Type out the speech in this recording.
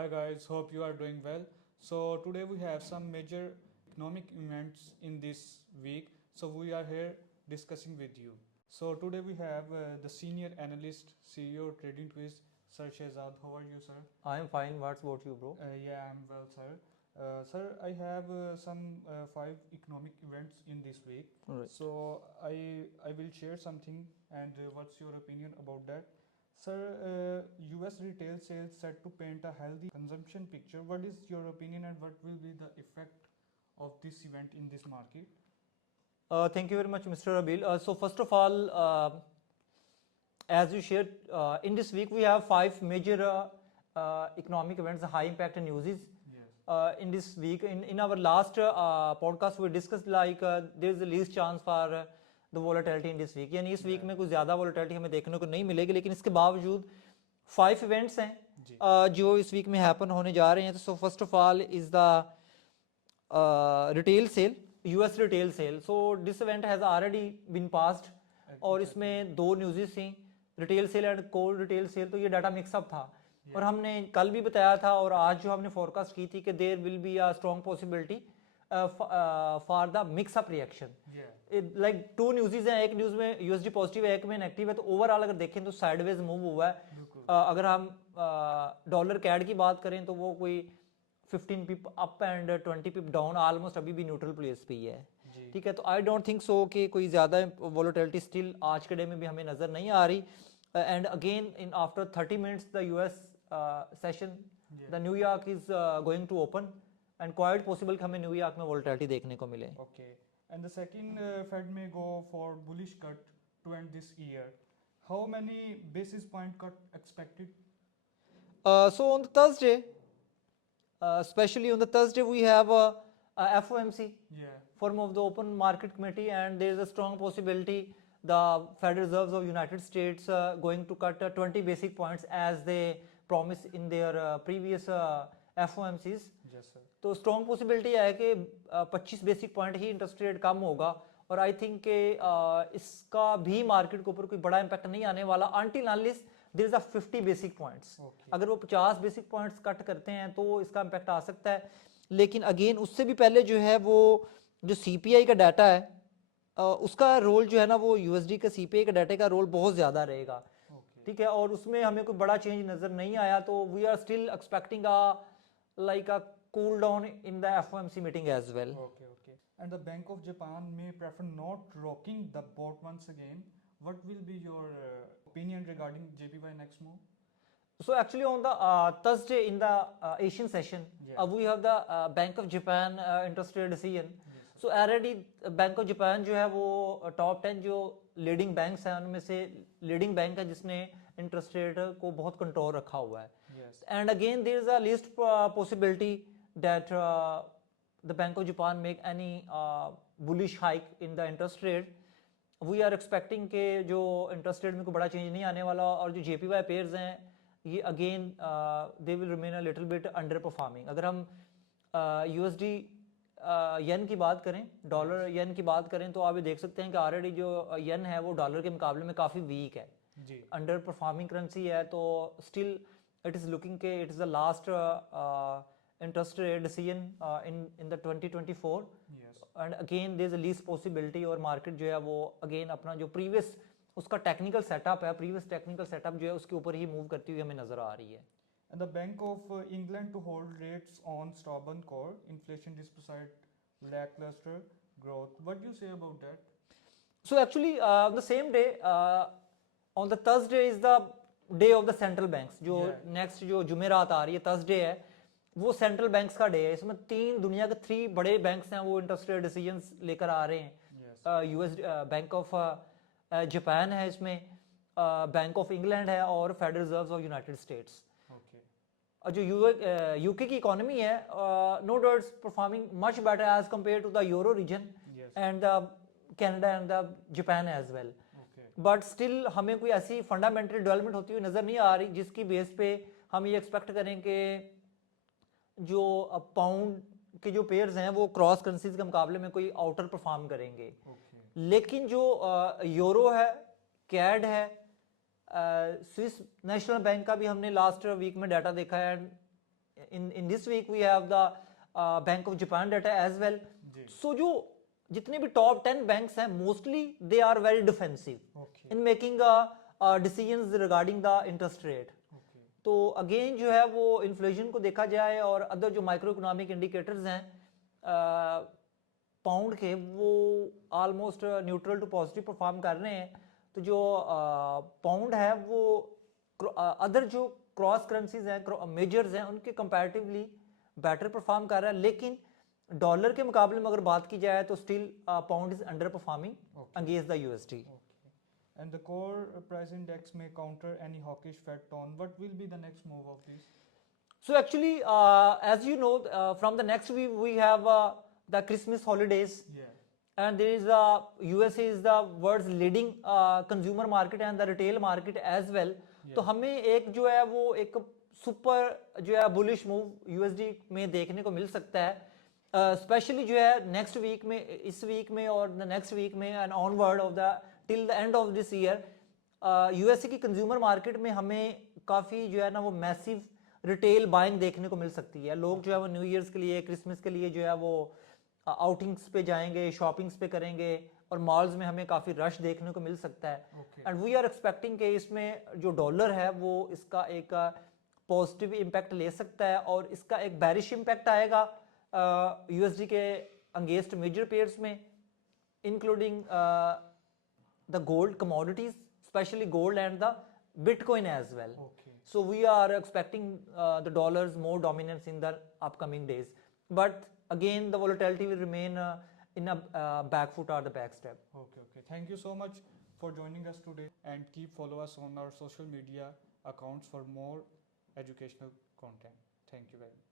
Hi guys, hope you are doing well. So today we have some major economic events in this week. So we are here discussing with you. So today we have the senior analyst, CEO Trading Twist, Sir Shehzad. How are you, sir? I am fine. What's about you, bro? Yeah, I'm well, sir. Sir, I have some five economic events in this week. Right. So I will share something, and what's your opinion about that? Sir, US retail sales set to paint a healthy consumption picture. What is your opinion, and what will be the effect of this event in this market? Thank you very much, Mr. Abil. So first of all, as you shared, in this week we have five major economic events, high impact news. Yes. In this week, in our last podcast, we discussed there is the least chance for the volatility in this week. यानी इस week में कुछ ज़्यादा volatility हमें देखने को नहीं मिलेगी, लेकिन इसके बावजूद 5 events हैं जो इस वीक में happen होने जा रहे हैं. So first of all is the retail sale, US retail sale. So this event has already been passed और इसमें दो न्यूज़ थी, retail sale and core retail sale. तो ये डाटा मिक्सअप था और हमने कल भी बताया था और आज जो हमने फोरकास्ट की थी कि there will be a strong possibility for the mixup reaction. Like two news हैं, एक न्यूज़ में यूएसडी पॉजिटिव है, एक में नेगेटिव है. तो ओवरऑल अगर देखें तो साइडवेज मूव हुआ है. अगर हम डॉलर कैड की बात करें तो वो कोई 15 pip up and 20 pip down, almost अभी भी न्यूट्रल प्लेस पे ही है. ठीक है, तो आई डोंट थिंक सो कि कोई ज़्यादा वोलेटिलिटी स्टिल आज के डे में भी हमें नज़र नहीं आ रही. And again in after 30 minutes the US session, the New York is going to open and quite possible कि हमें न्यूयॉर्क में वोलेटिलिटी देखने को मिले. Okay. And the second Fed may go for bullish cut to end this year. How many basis point cut expected? So on the Thursday, especially on the Thursday, we have FOMC, form of the Open Market Committee, and there is a strong possibility the Federal Reserves of United States going to cut 20 basic points as they promised in their previous FOMCs. Yes, sir. तो strong possibility है कि 25 basic point ही interest rate कम होगा और I think कि इसका भी market के ऊपर कोई बड़ा इंपैक्ट नहीं आने वाला until unless there is a 50 basic points. अगर वो 50 बेसिक पॉइंट्स कट करते हैं तो इसका इंपैक्ट आ सकता है. लेकिन अगेन उससे भी पहले जो है वो जो सीपीआई का डाटा है उसका रोल जो है ना वो यूएसडी का सीपीआई का डाटा का रोल बहुत ज़्यादा रहेगा. ठीक है, और उसमें हमें कोई बड़ा चेंज नज़र नहीं आया. तो we are still expecting like a cool down in the FOMC meeting as well. Okay. And the Bank of Japan may prefer not rocking the boat once again. What will be your opinion regarding JPY next move? So actually on the Thursday in the Asian session, we have the Bank of Japan interest rate decision. So already Bank of Japan जो है वो top 10 जो leading banks हैं उनमें से leading bank है जिसने interest rate को बहुत कंट्रोल रखा हुआ है. And again there is a least possibility that the bank of Japan make any bullish hike in the interest rate. We are expecting के जो इंटरेस्ट रेट में कोई बड़ा चेंज नहीं आने वाला और जो जेपीवाई पेयर्स हैं ये again they will remain a little bit under performing. अगर हम यूएसडी येन की बात करें, डॉलर येन की बात करें तो आप ये देख सकते हैं कि ऑलरेडी जो येन है वो डॉलर के मुकाबले में काफ़ी वीक है, अंडर परफॉर्मिंग करेंसी है. तो स्टिल इट इज़ लुकिंग के it is the last interest rate decision in the 2024. And again there is a least possibility और मार्केट जो है वो अगेन अपना जो प्रीवियस उसका टेक्निकल सेटअप है, प्रीवियस टेक्निकल सेटअप जो है उसके ऊपर ही मूव करती हुई हमें नज़र आ रही है. And the Bank of England to hold rates on stubborn core inflation despite lackluster growth. What do you say about that? So actually on the same day, on the Thursday is the day of the central banks. जो next जो जुमेरात आ रही है Thursday है वो central banks का day है. इसमें दुनिया के 3 बड़े बैंक्स हैं वो इंटरेस्ट रेट डिसीजंस लेकर आ रहे हैं. यूएस बैंक ऑफ जापान है, इसमें बैंक ऑफ इंग्लैंड है और federal reserve of United States. जो यूके की इकोनॉमी है no doubt performing much better as compare to the euro region and the Canada and the Japan as well. But still हमें कोई ऐसी fundamental development होती हुई नजर नहीं आ रही जिसकी बेस पे हम ये एक्सपेक्ट करें कि जो पाउंड के जो पेयर्स हैं वो क्रॉस करेंसीज के मुकाबले में कोई आउटर परफॉर्म करेंगे. लेकिन जो यूरो है, कैड है, स्विस नेशनल बैंक का भी हमने लास्ट वीक में डाटा देखा है in this week we have the Bank of Japan data as well. Ji. So जो जितने भी top 10 banks हैं mostly they are very defensive Okay. in making decisions regarding the interest rate. Okay. तो again जो है वो inflation को देखा जाए और अदर जो माइक्रो इकोनॉमिक इंडिकेटर्स हैं पाउंड के वो almost neutral to positive perform कर रहे हैं. तो जो पाउंड है वो अदर जो क्रॉस करेंसीज हैं मेजर्स हैं उनके कंपैरेटिवली बेटर परफॉर्म कर रहा है. लेकिन डॉलर के मुकाबले में अगर बात की जाए तो still pound is under performing against the USD. And the core price index may counter any hawkish Fed tone. What will be the next move of this? So actually, as you know, from the next week we have the Christmas holidays. Yeah. And there is USA is the world's leading consumer market and the retail market as well. तो हमें एक जो है वो एक super जो है bullish move USD में देखने को मिल सकता है. स्पेशली जो है नेक्स्ट वीक में, इस वीक में और द नेक्स्ट वीक में and onward of the till the end of this year USA की कंज्यूमर मार्केट में हमें काफ़ी जो है ना वो मैसिव रिटेल बाइंग देखने को मिल सकती है. लोग जो है वो न्यू ईयर्स के लिए, क्रिसमस के लिए जो है वो आउटिंग्स पे जाएंगे, शॉपिंग्स पे करेंगे और मॉल्स में हमें काफ़ी रश देखने को मिल सकता है. एंड वी आर एक्सपेक्टिंग कि इसमें जो डॉलर है वो इसका एक पॉजिटिव इम्पैक्ट ले सकता है और इसका एक बैरिश इम्पैक्ट आएगा यूएसडी के अगेंस्ट मेजर पेयर्स में, including the gold commodities, specially gold and the bitcoin as well. So we are expecting the dollar's more dominance in the upcoming days. But again, the volatility will remain in a back foot or the back step. Okay. Thank you so much for joining us today, and keep follow us on our social media accounts for more educational content. Thank you very much.